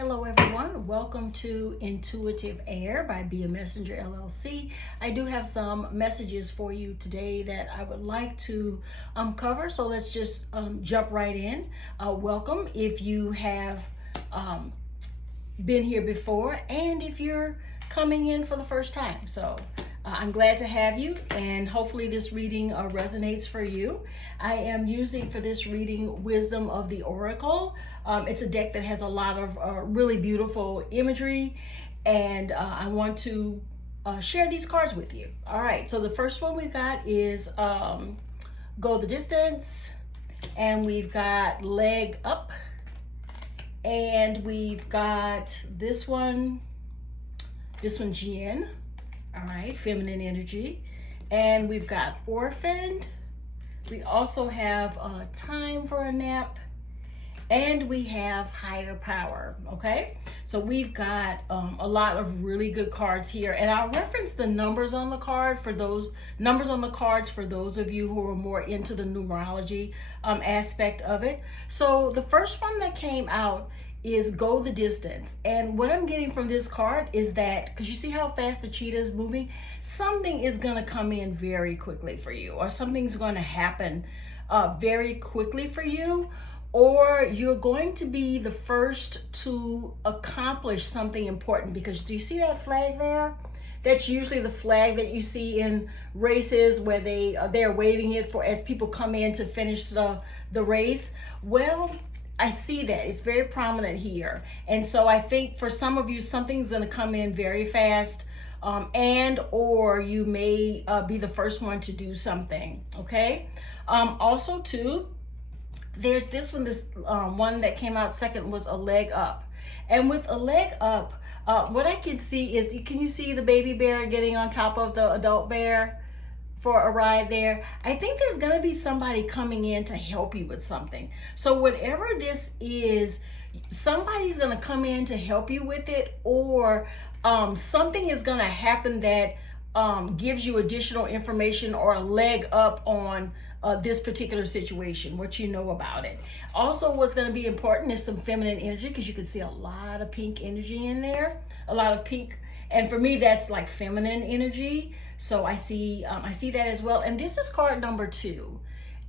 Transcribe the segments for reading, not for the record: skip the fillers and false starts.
Hello everyone, welcome to Intuitive Air by Be a Messenger LLC. I do have some messages for you today that I would like to cover, so let's just jump right in. Welcome if you have been here before and if you're coming in for the first time. I'm glad to have you, and hopefully this reading resonates for you. I am using for this reading Wisdom of the Oracle. It's a deck that has a lot of really beautiful imagery, and I want to share these cards with you. All right, so the first one we've got is Go the Distance, and we've got Leg Up, and we've got this one's Yin. All right, feminine energy. And we've got Orphaned. We also have Time for a Nap. And we have Higher Power, okay? So we've got a lot of really good cards here. And I'll reference the numbers on the card for those of you who are more into the numerology aspect of it. So the first one that came out is Go the Distance. And what I'm getting from this card is that, because you see how fast the cheetah is moving, something is going to come in very quickly for you, or something's going to happen very quickly for you, or you're going to be the first to accomplish something important. Because do you see that flag there? That's usually the flag that you see in races where they're waving it for as people come in to finish the race. Well, I see that it's very prominent here, and so I think for some of you something's going to come in very fast, and or you may be the first one to do something. Okay. Also too, there's this one that came out second was A Leg Up, and with A Leg Up, what I can see is, can you see the baby bear getting on top of the adult bear for a ride there? I think there's going to be somebody coming in to help you with something. So whatever this is, somebody's going to come in to help you with it, or something is going to happen that gives you additional information or a leg up on this particular situation, what you know about it. Also, what's going to be important is some feminine energy, because you can see a lot of pink energy in there, a lot of pink. And for me, that's like feminine energy. So I see that as well. And this is card number 2.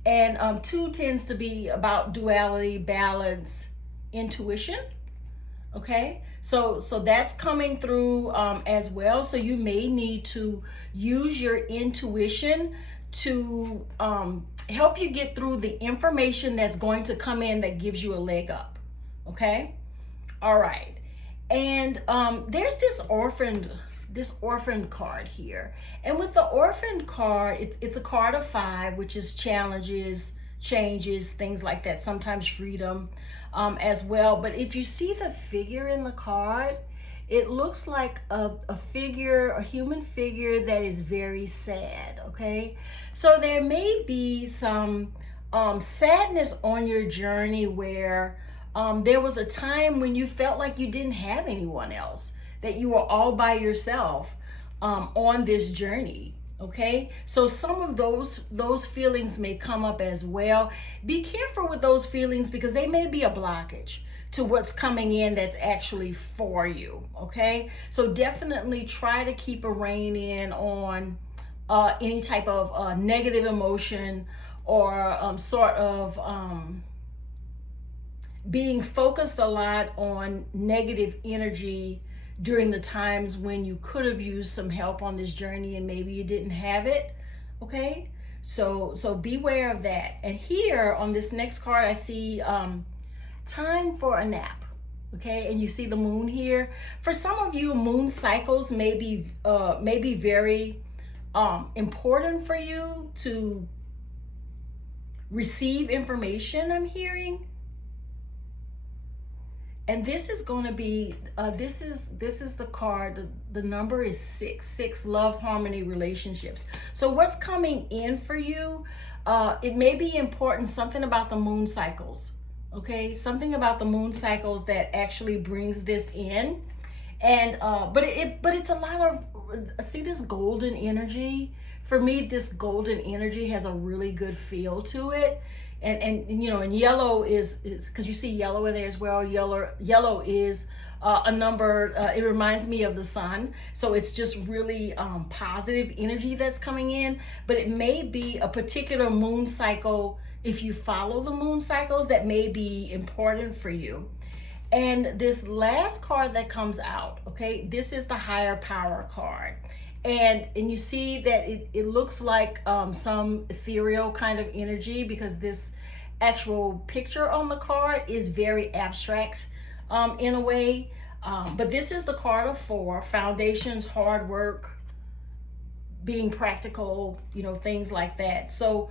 And 2 tends to be about duality, balance, intuition. Okay, so that's coming through as well. So you may need to use your intuition to help you get through the information that's going to come in that gives you a leg up. Okay, all right. And there's this orphan card here, and with the orphan card, it's a card of 5, which is challenges, changes, things like that, sometimes freedom as well. But if you see the figure in the card, it looks like a human figure that is very sad. Okay, so there may be some sadness on your journey where there was a time when you felt like you didn't have anyone else, that you were all by yourself on this journey. Okay, so some of those feelings may come up as well. Be careful with those feelings, because they may be a blockage to what's coming in that's actually for you. Okay, so definitely try to keep a rein in on any type of negative emotion, or sort of being focused a lot on negative energy during the times when you could have used some help on this journey and maybe you didn't have it. Okay, so beware of that. And here on this next card, I see Time for a Nap. Okay, and you see the moon here. For some of you, moon cycles may be very important for you to receive information, I'm hearing. And this is going to be this is the card, the number is 6 love, harmony, relationships. So what's coming in for you, it may be important, something about the moon cycles. Okay, something about the moon cycles that actually brings this in. And but it's a lot of, see this golden energy. For me, this golden energy has a really good feel to it. And you know, and yellow is because you see yellow in there as well. Yellow is a number. It reminds me of the sun, so it's just really positive energy that's coming in. But it may be a particular moon cycle. If you follow the moon cycles, that may be important for you. And this last card that comes out, okay, this is the higher power card. And you see that it looks like some ethereal kind of energy, because this actual picture on the card is very abstract in a way. But this is the card of 4, foundations, hard work, being practical, things like that. So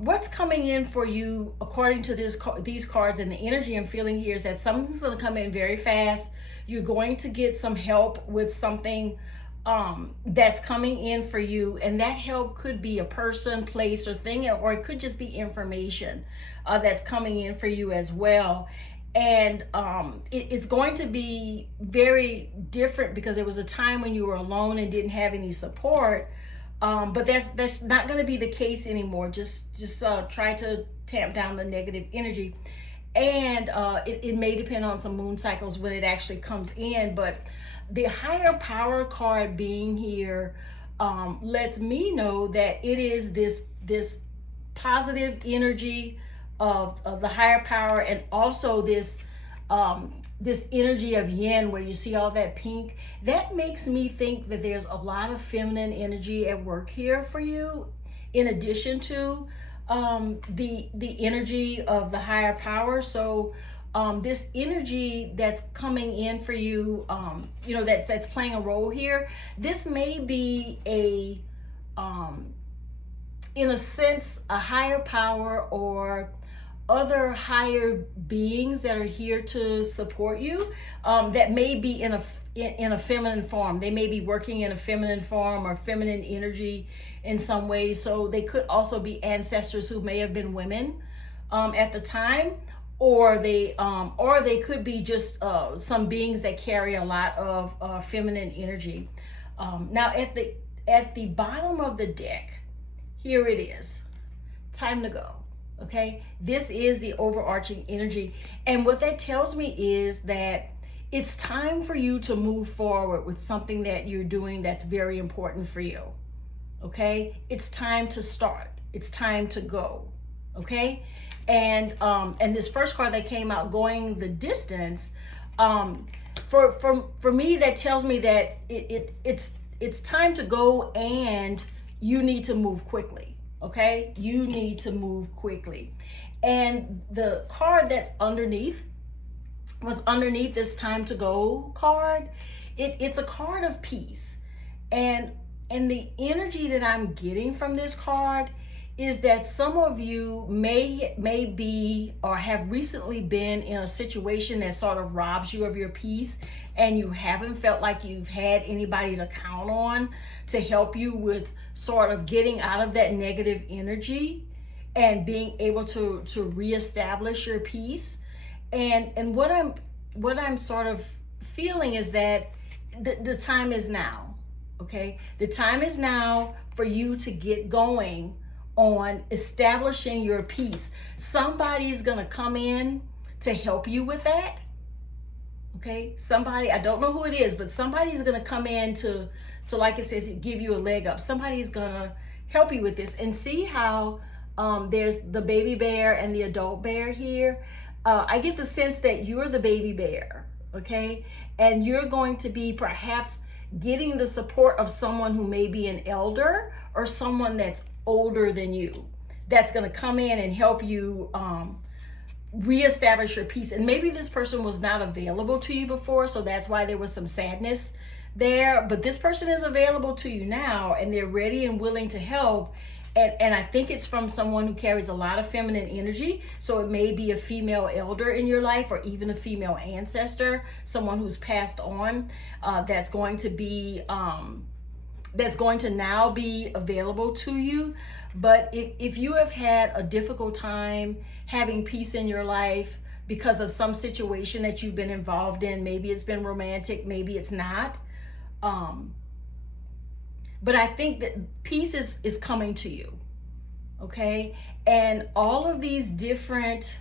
what's coming in for you according to these cards, and the energy I'm feeling here is that something's going to come in very fast. You're going to get some help with something that's coming in for you, and that help could be a person, place, or thing, or it could just be information that's coming in for you as well. And it's going to be very different, because there was a time when you were alone and didn't have any support. But that's not going to be the case anymore. Just try to tamp down the negative energy. And it may depend on some moon cycles when it actually comes in. But the higher power card being here lets me know that it is this positive energy of the higher power, and also this energy of yin, where you see all that pink. That makes me think that there's a lot of feminine energy at work here for you, in addition to the energy of the higher power. So this energy that's coming in for you, that's playing a role here. This may be in a sense, a higher power or other higher beings that are here to support you, that may be in a feminine form. They may be working in a feminine form or feminine energy in some ways. So they could also be ancestors who may have been women at the time, or they could be just some beings that carry a lot of feminine energy. Now at the bottom of the deck, here it is. Time to go. Okay, this is the overarching energy. And what that tells me is that it's time for you to move forward with something that you're doing that's very important for you. Okay, it's time to start. It's time to go. Okay, and this first card that came out, going the distance, for me, that tells me that it's time to go, and you need to move quickly. Okay, you need to move quickly. And the card that's underneath this time to go card. It's a card of peace, and the energy that I'm getting from this card is that some of you may be or have recently been in a situation that sort of robs you of your peace, and you haven't felt like you've had anybody to count on to help you with sort of getting out of that negative energy and being able to reestablish your peace. And what I'm sort of feeling is that the time is now. Okay, the time is now for you to get going on establishing your peace. Somebody's gonna come in to help you with that. Okay, somebody, I don't know who it is, but somebody's gonna come in to like it says, give you a leg up. Somebody's gonna help you with this. And see how there's the baby bear and the adult bear here. I get the sense that you're the baby bear, okay? And you're going to be perhaps getting the support of someone who may be an elder or someone that's older than you, that's going to come in and help you reestablish your peace. And maybe this person was not available to you before, so that's why there was some sadness there. But this person is available to you now, and they're ready and willing to help. And I think it's from someone who carries a lot of feminine energy. So it may be a female elder in your life, or even a female ancestor, someone who's passed on, that's going to now be available to you. But if you have had a difficult time having peace in your life because of some situation that you've been involved in, maybe it's been romantic, maybe it's not, but I think that peace is coming to you, okay? And all of these different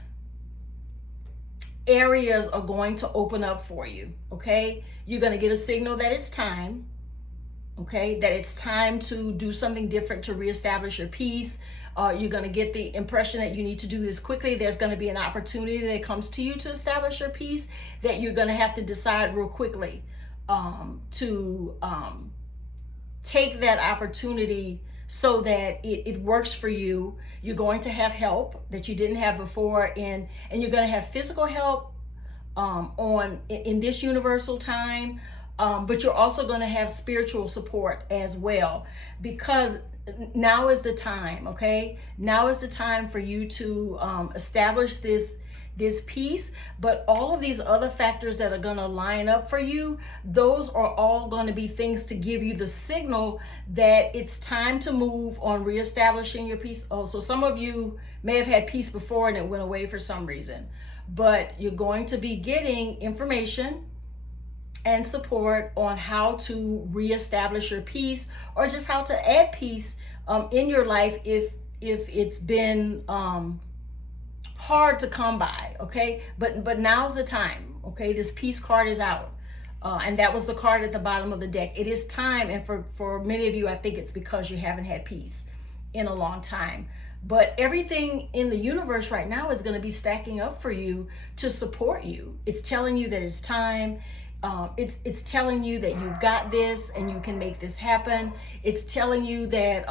areas are going to open up for you, okay? You're going to get a signal that it's time, okay? That it's time to do something different to reestablish your peace. You're going to get the impression that you need to do this quickly. There's going to be an opportunity that comes to you to establish your peace that you're going to have to decide real quickly to take that opportunity so that it works for you. You're going to have help that you didn't have before, and you're going to have physical help in this universal time, but you're also going to have spiritual support as well, because now is the time, okay? Now is the time for you to establish this peace. But all of these other factors that are going to line up for you, those are all going to be things to give you the signal that it's time to move on reestablishing your peace. Oh, so some of you may have had peace before and it went away for some reason, but you're going to be getting information and support on how to reestablish your peace, or just how to add peace in your life if it's been hard to come by, okay? But now's the time, okay? This peace card is out, and that was the card at the bottom of the deck. It is time, and for many of you, I think it's because you haven't had peace in a long time. But everything in the universe right now is going to be stacking up for you to support you. It's telling you that it's time. It's telling you that you've got this and you can make this happen. It's telling you that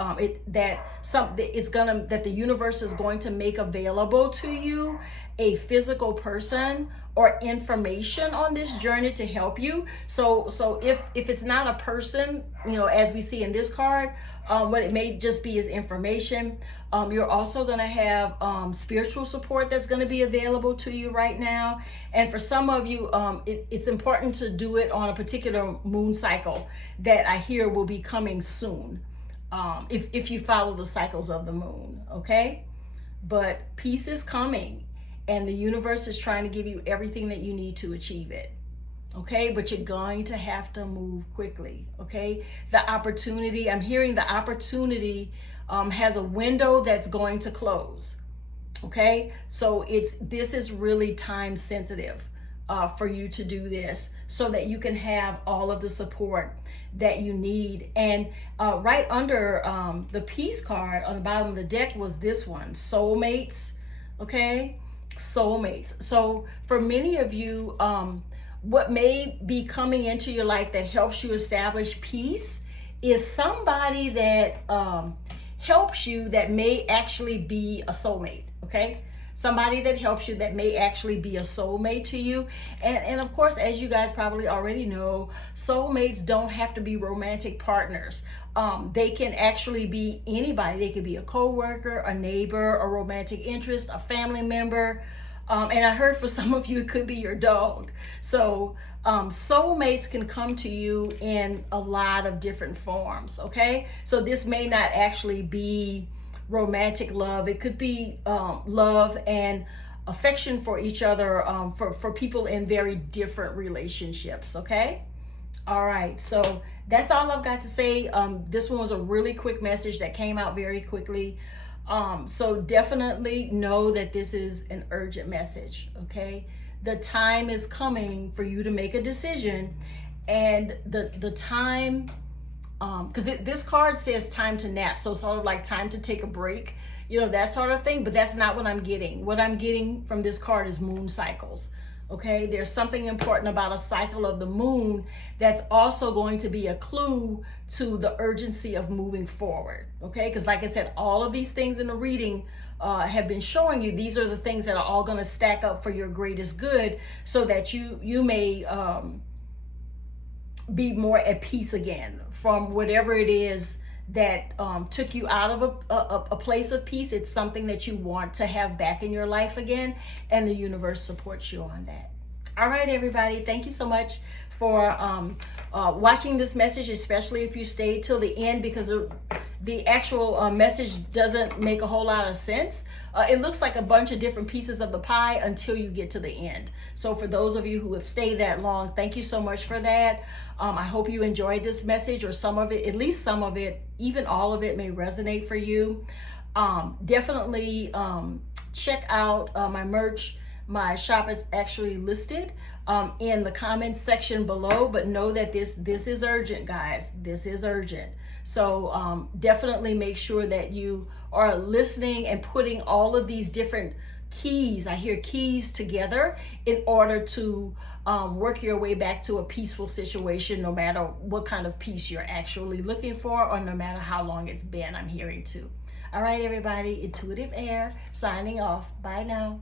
that the universe is going to make available to you a physical person or information on this journey to help you. So if it's not a person, as we see in this card, what it may just be is information. You're also going to have spiritual support that's going to be available to you right now. And for some of you, it's important to do it on a particular moon cycle that I hear will be coming soon, if you follow the cycles of the moon, okay? But peace is coming, and the universe is trying to give you everything that you need to achieve it. Okay, but you're going to have to move quickly, okay? The opportunity, I'm hearing the opportunity has a window that's going to close, okay? So this is really time sensitive for you to do this, so that you can have all of the support that you need. And right under the peace card on the bottom of the deck was this one, soulmates, okay? Soulmates. So for many of you, what may be coming into your life that helps you establish peace is somebody that helps you that may actually be a soulmate, okay? Somebody that helps you that may actually be a soulmate to you. And of course, as you guys probably already know, soulmates don't have to be romantic partners. They can actually be anybody. They could be a coworker, a neighbor, a romantic interest, a family member. And I heard for some of you, it could be your dog. So soulmates can come to you in a lot of different forms, okay? So this may not actually be romantic love. It could be love and affection for each other, for people in very different relationships, okay? All right, so that's all I've got to say. This one was a really quick message that came out very quickly. So definitely know that this is an urgent message, okay? The time is coming for you to make a decision, and the time, because this card says time to nap, so sort of like time to take a break, that sort of thing, but that's not what I'm getting. What I'm getting from this card is moon cycles, okay? There's something important about a cycle of the moon that's also going to be a clue to the urgency of moving forward, okay? Because like I said, all of these things in the reading have been showing you, these are the things that are all going to stack up for your greatest good, so that you may be more at peace again from whatever it is that took you out of a place of peace. It's something that you want to have back in your life again, and the universe supports you on that. All right, everybody, thank you so much for watching this message, especially if you stayed till the end, because the actual message doesn't make a whole lot of sense. It looks like a bunch of different pieces of the pie until you get to the end. So for those of you who have stayed that long, thank you so much for that. I hope you enjoyed this message, or some of it, at least some of it, even all of it may resonate for you. Definitely check out my merch. My shop is actually listed in the comments section below, but know that this is urgent, guys. This is urgent. So definitely make sure that you are listening and putting all of these different keys, I hear keys, together in order to work your way back to a peaceful situation, no matter what kind of peace you're actually looking for, or no matter how long it's been. I'm hearing too. All right, everybody, Intuitive Air signing off. Bye now.